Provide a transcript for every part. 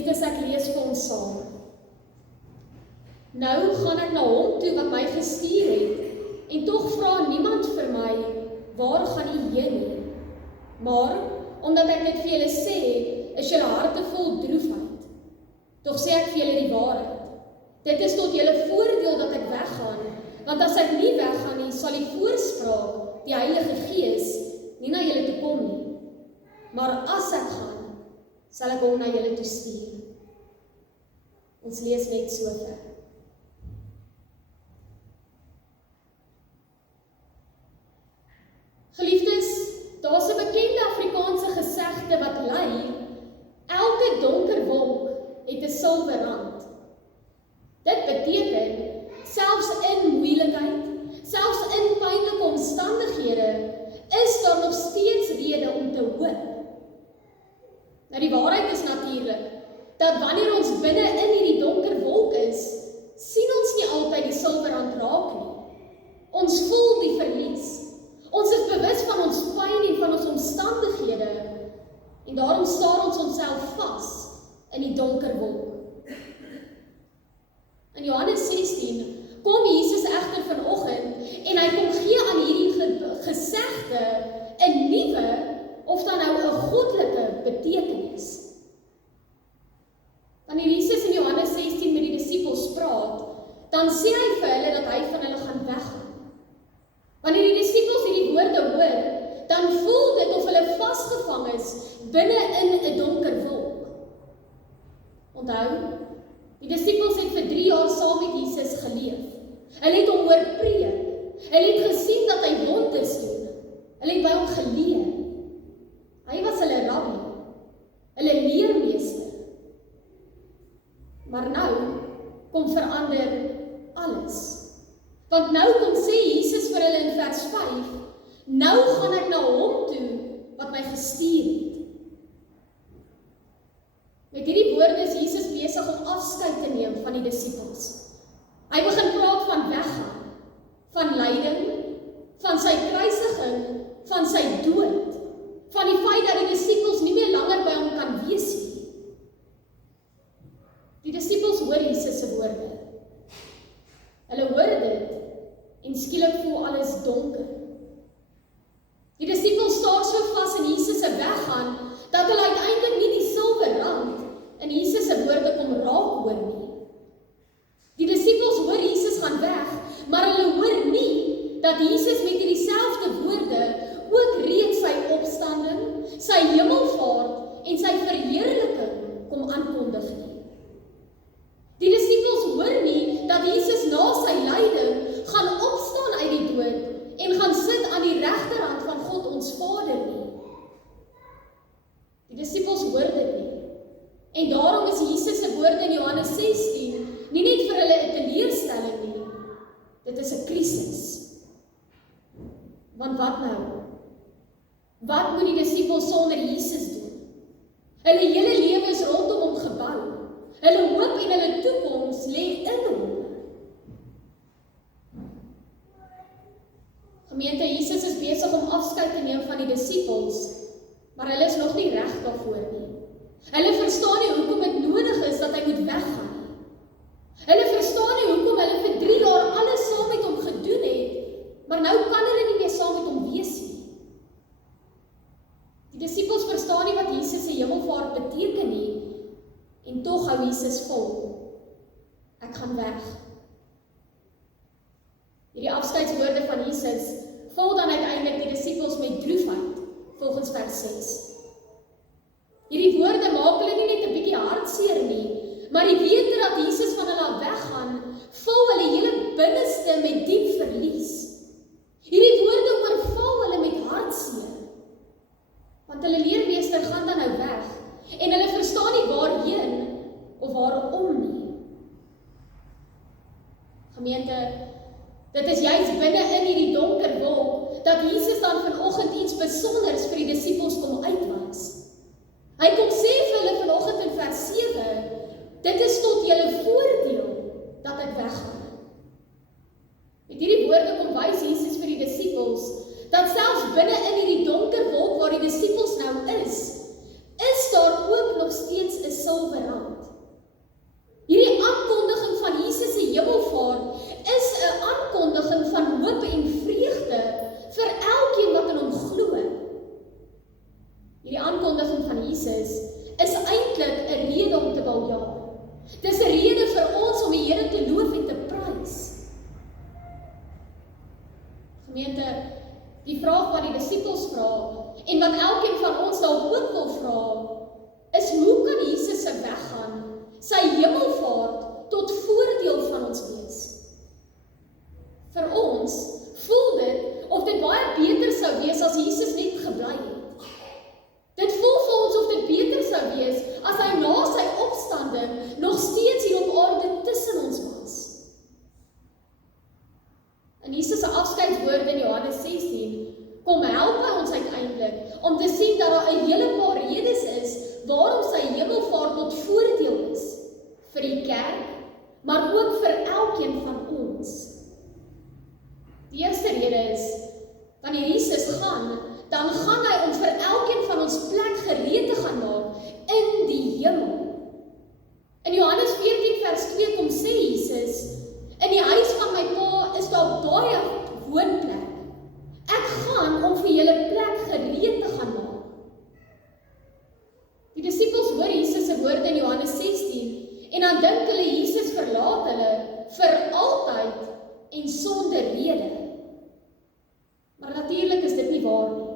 Geliefdes, ek lees vir ons saam. Nou gaan ek na hom toe wat my gestuur het, en tog vra niemand vir my, waar gaan u heen nie? Maar, omdat ek dit vir julle sê, is julle harte vol droefheid. Tog sê ek vir julle die waarheid. Dit is tot julle voordeel dat ek weggaan, want as ek nie weggaan nie, sal die voorspraak, die Heilige Gees, nie na julle toe kom nie. Maar as ek gaan, sal ek hom na julle toe stuur. Ons lees net so ver. Geliefdes, daar's 'n bekende Afrikaanse gesegde wat lui, elke donker wolk het 'n silwer rand. Dit beteken, selfs in moeilikheid, selfs in pynlike omstandighede, is daar nog steeds rede om te hoop. Nou die waarheid is natuurlik, dat wanneer ons binne in hierdie donker wolk is, sien ons nie altyd die silwer rand raak nie. Ons voel die verlies. Ons is bewus van ons pyn en van ons omstandighede, en daarom staar ons onsself vas in die donker wolk. In Johannes 16 kom Jesus egter vanoggend en hy kom gee aan hierdie gesegde 'n nuwe, of dan nou 'n goddelike betekenis. Wanneer Jesus in Johannes 16 met die disippels praat, dan sê hy vir hulle dat hy van hulle gaan weggaan. Wanneer die disippels hierdie woorde hoor, dan voel dit of hulle vasgevang is binne in 'n donker wolk. Onthou, die disippels het vir 3 jaar saam met Jesus geleef. Hulle het hom hoor preek. Hulle het gesien dat hy wonders doen. Hulle het by hom geleer. Hy was hulle rabbi, hulle leermeester. Maar nou kom verander alles. Want nou kom sê Jesus vir hulle in vers 5, nou gaan ek na hom toe wat my gestuur het. Met hierdie woorde is Jesus besig om afskeid te neem van die disippels. Hy begin praat van weggaan, van lyding, van sy kruisiging, van sy dood, van die feit dat die disippels nie meer langer by hom kan wees nie. Die disippels hoor Jesus se woorde. Hulle hoor dit en skielik voel alles donker. Die disippels staar so vas in Jesus se weggaan, dat hulle uiteindelik nie die silwer rand in Jesus se woorde kom raak hoor nie. Die disippels hoor Jesus gaan weg, maar hulle hoor nie dat Jesus met hierdie selfde woorde ook reeds sy opstanding, sy hemelvaart en sy verheerliking kom aankondig nie. Die disippels hoor nie dat Jesus na sy lyding gaan opstaan uit die dood en gaan sit aan die regterhand van God ons Vader nie. Die disippels hoor dit nie. En daarom is Jesus se woorde in Johannes 16 nie net vir hulle 'n teleurstelling nie. Dit is 'n krisis. Want wat nou? Wat moet die disippels sonder Jesus doen? Hulle hele lewe is rondom hom gebou. Hulle hoop en hulle toekoms lê in hom. Gemeente, Jesus is besig om afskeid te neem van die disippels, maar hulle is nog nie reg daarvoor nie. Hulle verstaan nie hoekom dit nodig is dat hy moet weggaan nie. Hulle verstaan nie hoekom hulle vir 3 jaar alles saam met hom gedoen het, maar nou kan hulle nie meer saam met hom wees nie. Die disippels verstaan nie wat Jesus se hemelvaart beteken nie, en tog hou Jesus vol. Ek gaan weg. Hierdie afskeidswoorde van Jesus vul dan uiteindelik die disippels met droefheid, volgens vers 6. Hierdie woorde maak hulle nie net 'n bietjie hartseer nie, maar die wete dat Jesus van hulle af weggaan, vul hulle hele binneste met diep verlies. Hierdie woorde oorval hulle met hartseer, want hulle leermeester gaan dan nou weg, en hulle verstaan nie waarheen of waarom nie. Gemeente, dit is juist binne in hierdie donker wolk, dat Jesus dan vanoggend iets besonders vir die disippels kom uitwys. Hy kom sê vir hulle vanoggend in vers 7, dit is tot julle voordeel dat ek weggaan. Met hierdie woorde kom wys Jesus vir die disippels, dat selfs binne in hierdie donker wolk waar die disippels nou is daar ook nog steeds 'n silwer rand. Jesus is eintlik 'n rede om te baljaar. Dis 'n rede vir ons om die Here te loof en te prys. Gemeente, die vraag wat die disippels vra, en wat elkeen van ons dalk ook wil vra, is hoe kan Jesus se weggaan, sy hemelvaart, tot voordeel van ons wees? Vir ons voel dit of dit baie beter sou wees as Jesus net gebly het. Dit voel vir ons of dit beter sou wees as hy na sy opstanding nog steeds hier op aarde tussen ons was. In Jesus se afskeidswoorde in Johannes 16 kom help hy ons uiteindelik om te sien dat daar 'n hele paar redes is waarom sy hemelvaart tot voordeel is vir die kerk, maar ook vir elkeen van ons. Die eerste rede is, wanneer Jesus gaan, dan gaan hy om vir elkeen van ons plek gereed te gaan maak in die hemel. In Johannes 14 vers 2 kom sê Jesus, in die huis van my pa is daar baie woonplek. Ek gaan om vir julle plek gereed te gaan maak. Die disippels hoor Jesus se woorde in Johannes 16 en dan dink hulle Jesus verlaat hulle vir altyd en sonder rede. Maar natuurlik is dit nie waar nie.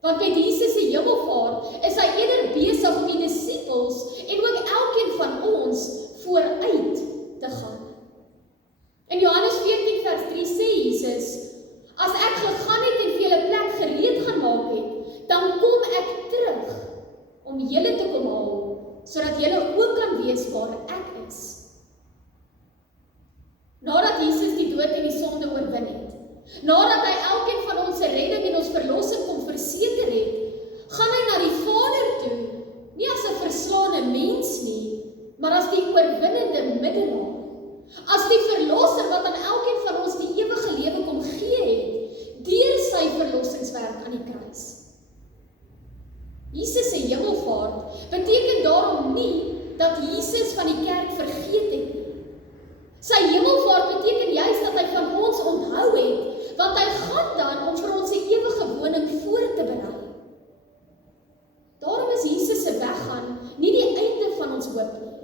Want met Jesus se hemelvaart is hy eerder besig om die disippels en ook elkeen van ons vooruit te gaan. In Johannes 14 vers 3 sê Jesus, as ek gegaan het en vir julle plek gereed gaan maak het, dan kom ek terug om julle te kom haal, sodat julle ook kan wees waar ek is. Nadat Jesus die dood en die sonde oorwin het, nadat hy elkeen van ons se redding en ons verlossing kom verseker het, gaan hy na die Vader toe, nie as 'n verslaane mens nie, maar as die oorwinnende middelaar, as die verlosser wat aan elkeen van ons die ewige lewe kom gee het, deur sy verlossingswerk aan die kruis. Jesus se hemelvaart beteken daarom nie dat Jesus van die kerk vergeet het nie. Sy hemelvaart beteken juist dat hy van ons onthou het, want hy gaan dan om vir ons 'n ewige woning voor te berei. Daarom is Jesus se weggaan nie die einde van ons hoop nie.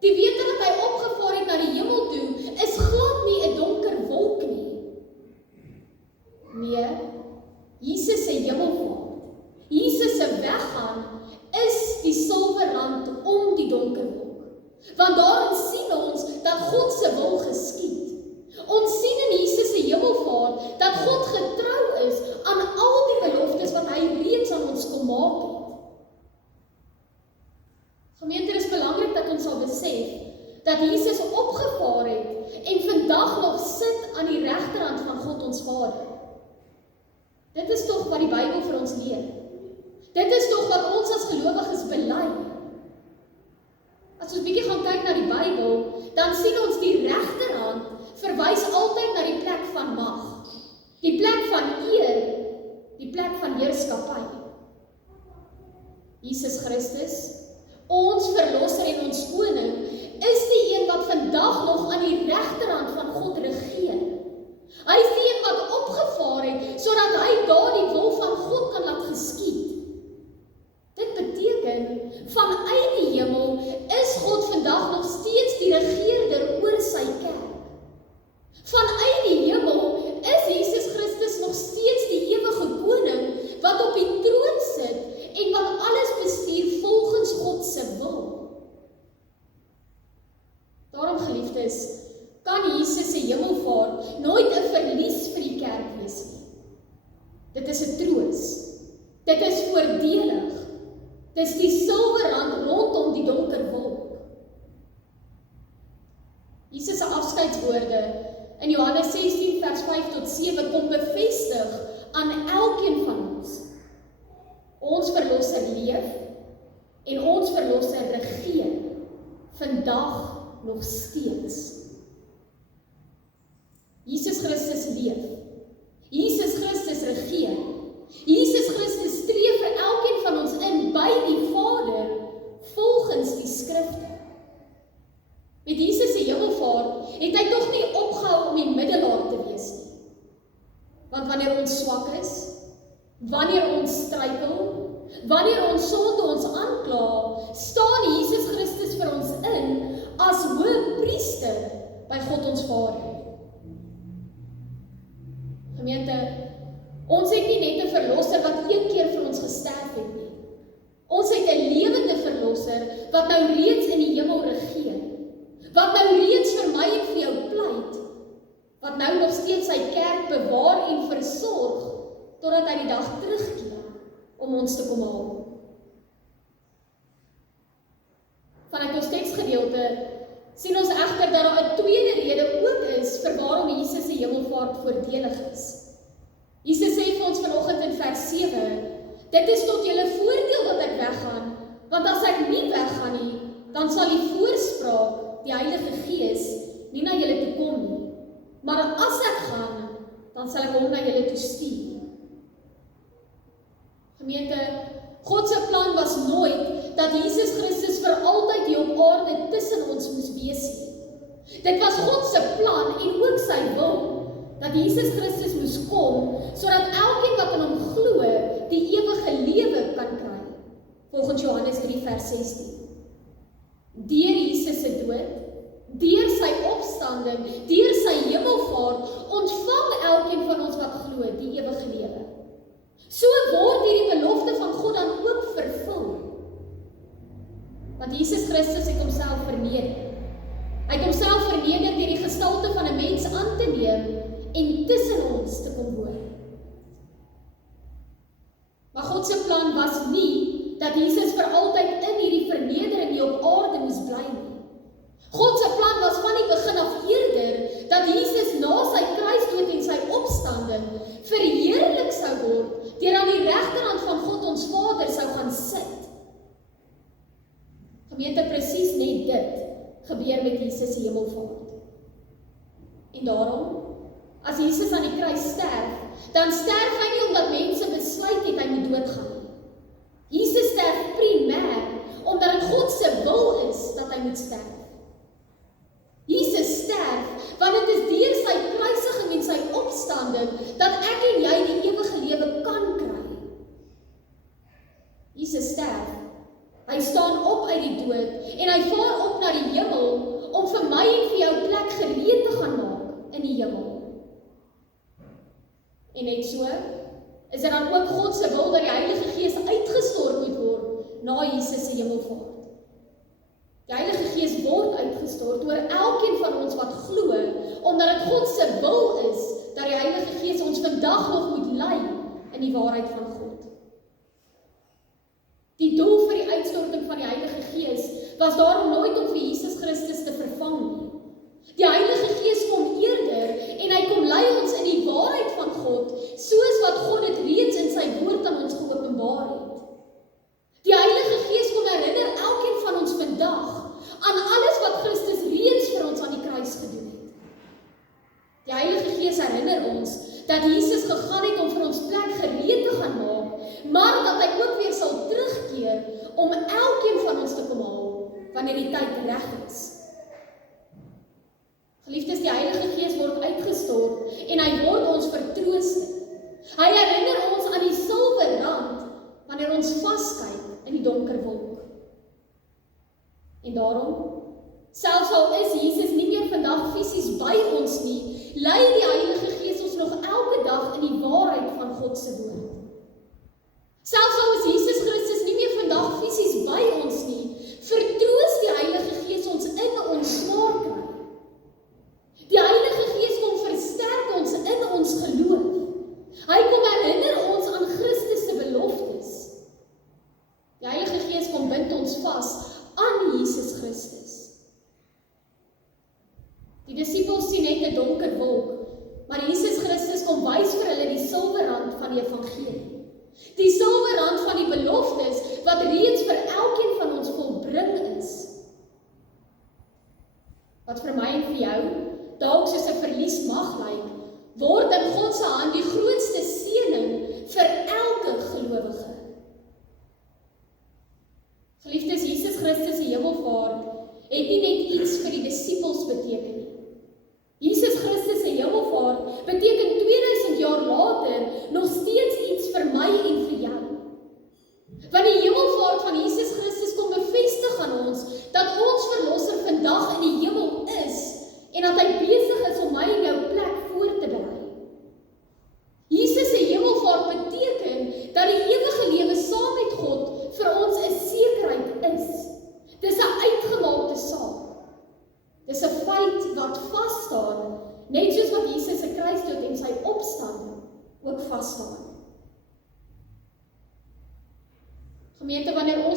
Die wete dat hy opgevaar het na die hemel toe, is glad nie 'n donker wolk nie. Nee, Jesus se hemelvaart, Jesus se weggaan, is die silwer rand om die donker wolk. Want daarin sien ons dat God se wil geskied. Ons sien in Jesus se hemelvaart dat God getrou is aan al die beloftes wat hy reeds aan ons kom maak het. Gemeente, is belangrik dat ons sal besef dat Jesus opgevaar het en vandag nog sit aan die regterhand van God ons Vader. Dit is tog wat die Bybel vir ons leer. Dit is tog wat ons as gelowiges bely. As ons bietjie gaan kyk na die Bybel, dan sien ons die regterhand verwys altyd na die plek van mag, die plek van eer, die plek van heerskappy. Jesus Christus, ons verlosser en ons koning, is die een wat vandag nog aan die regterhand van God regeer. Hy is die een wat opgevaar het, sodat hy daar die wil van God kan laat geskied. Dit beteken, vanuit die hemel is God vandag nog steeds die regeerder oor sy kerk. Vanuit die hemel is Jesus Christus nog steeds die ewige koning, wat op die troon sit en wat alles bestuur volgens God se wil. Daarom, geliefdes, kan Jesus se hemelvaart nooit 'n verlies vir die kerk wees nie. Dit is 'n troos. Dit is voordelig. Dit is die silwer rand rondom die donker wolk. Jesus se afskeidswoorde in Johannes 16 vers 5 tot 7 kom bevestig aan elkeen van ons. Ons verlosser leef en ons verlosser regeer vandag nog steeds. Jesus Christus leef. Jesus Christus regeer. Jesus Christus tree vir elkeen van ons in by die Vader volgens die skrifte. Met Jesus se hemelvaart het hy tog nie opgehou om die middelaar te wees nie. Want wanneer ons swak is, wanneer ons struikel, Wanneer ons sonde ons aankla, staan Jesus Christus vir ons in as hoëpriester by God ons Vader. Gemeente, ons het nie net 'n verlosser wat een keer vir ons gesterf het nie. Ons het 'n lewende verlosser wat nou reeds in die hemel regeer, wat nou reeds vir my en vir jou pleit, wat nou nog steeds sy kerk bewaar en versorg, totdat hy die dag terugkeer om ons te kom haal. Vanuit ons teksgedeelte sien ons egter dat daar 'n tweede rede ook is vir waarom Jesus se hemelvaart voordelig is. Jesus sê vir ons vanoggend in vers 7, dit is tot julle voordeel dat ek weggaan, want as ek nie weggaan nie, dan sal die voorspraak, die Heilige Gees, nie na julle toe kom nie. Maar as ek gaan, dan sal ek hom na julle toe stuur. Gemeente, God se plan was nooit dat Jesus Christus vir altyd hier op aarde tussen ons moes wees nie. Dit was God se plan en ook sy wil, dat Jesus Christus moes kom, sodat elkeen wat in hom glo, die ewige lewe kan kry. Volgens Johannes 3 vers 16. Deur Jesus se dood, deur sy opstanding, deur sy hemelvaart, ontvang elkeen van ons wat glo die ewige lewe. So word hierdie belofte van God dan ook vervul. Want Jesus Christus het homself verneder. Hy het homself verneder deur die gestalte van 'n mens aan te neem en tussen ons te kom woon. Maar God se plan was nie dat Jesus vir altyd in hierdie vernedering hier op aarde moes bly nie. God se plan was van die begin af eerder dat Jesus na sy kruisdood en sy opstanding verheerlik sou word deur aan die regterhand van God ons Vader sou gaan sit. Gemeente, presies net dit gebeur met Jesus se hemelvaart. En daarom, as Jesus aan die kruis sterf, dan sterf hy nie omdat mense besluit het hy moet doodgaan nie. Jesus sterf primêr omdat dit God se wil is dat hy moet sterf. Jesus sterf want dit is deur sy kruisiging en sy opstanding dat ek en jy die ewige lewe kan kry. Jesus sterf. Hy staan op uit die dood en hy vaar op na die hemel om vir my en vir jou plek gereed te gaan maak in die hemel. En net so is dit dan ook God se wil dat die Heilige Gees uitgestort moet word na Jesus se hemelvaart. Die Heilige Gees word uitgestort oor elkeen van ons wat glo, omdat dit God se wil is dat die Heilige Gees ons vandag nog moet lei in die waarheid van God. Die doel vir die uitstorting van die Heilige Gees was daarom nooit om vir Jesus Christus te vervang nie. Die Heilige Gees kom eerder en hy kom lei ons in die waarheid van God, soos wat God dit reeds in sy woord aan ons geopenbaar het. Die Heilige Gees kom herinner elkeen van ons vandag aan alles wat Christus reeds vir ons aan die kruis gedoen het. Die Heilige Gees herinner ons dat Jesus gegaan het om vir ons plek gereed te gaan maak, maar dat hy ook weer sal terugkeer om elkeen van ons te kom haal wanneer die tyd reg is. Geliefdes, die Heilige Gees word uitgestort en hy word ons vertrooster. Hy herinner ons aan die silwer rand wanneer ons vaskyk in die donker wolk. En daarom, selfs al is Jesus nie meer vandag fisies by ons nie, lei die Heilige Gees ons nog elke dag in die waarheid van God se woord. Selfs al is Jesus Christus nie meer vandag fisies by ons nie, vertroos die Heilige Gees ons in ons swaar kry. Die Heilige Gees kom versterk ons in ons geloof. Hy kom herinner ons aan Christus se beloftes. Die Heilige Gees kom bind ons vas aan Jesus Christus. Die disippels sien net 'n donker wolk, maar Jesus Christus kom wys vir hulle die silwerrand van die evangelie. Die silwerrand van die beloftes wat reeds vir elkeen van ons volbring is. Wat vir my en vir jou dalk soos 'n verlies mag lyk, word in God se hand die grootste seëning vir elke gelowige. Geliefdes, Jesus Christus se hemelvaart het nie net iets vir die disippels beteken nie. Jesus Christus se hemelvaart beteken 2000 jaar later nog steeds iets vir my en vir jou.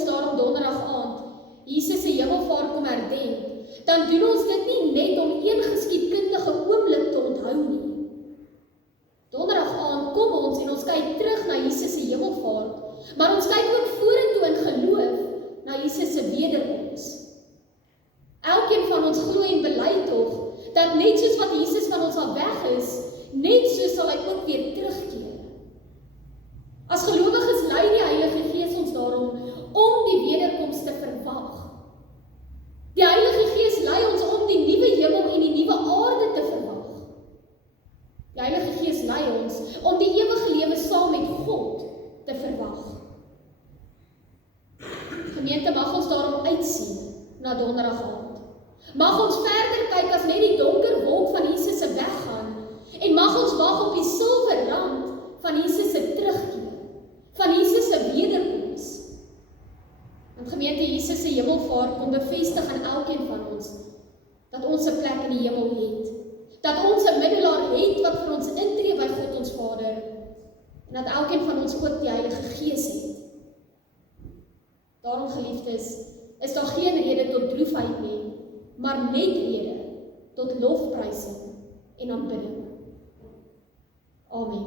ons daarom donderdag aand Jesus se hemelvaart kom herdenk, dan doen ons dit nie net om een geskiedkundige oomblik te onthou nie. Donderdag aand kom ons en ons kyk terug na Jesus se hemelvaart, maar ons kyk ook vorentoe in geloof na Jesus se wederkoms. Elkeen van ons glo en bely tog, dat net soos wat Jesus van ons al weg is, net so sal hy ook weer terugkeer. As gelowiges lei die Heilige Gees ons daarom om die wederkoms te verwag. Die Heilige Gees lei ons om die nuwe hemel en die nuwe aarde te verwag. Die Heilige Gees lei ons om die ewige lewe saam met God te verwag. Gemeente, mag ons daarom uitsien na donderdag aand. Mag ons verder kyk as net die donker wolk van Jesus se weggaan en mag ons wag op die silwer rand van Jesus se terugkeer, van Jesus se wederkoms. Want gemeente, Jesus se hemelvaart kom bevestig aan elkeen van ons dat ons 'n plek in die hemel het, dat ons 'n middelaar het wat vir ons intree by God ons Vader en dat elkeen van ons ook die Heilige Gees het. Daarom, geliefdes, is daar geen rede tot droefheid nie, maar net rede tot lofprysing en aanbidding. Amen.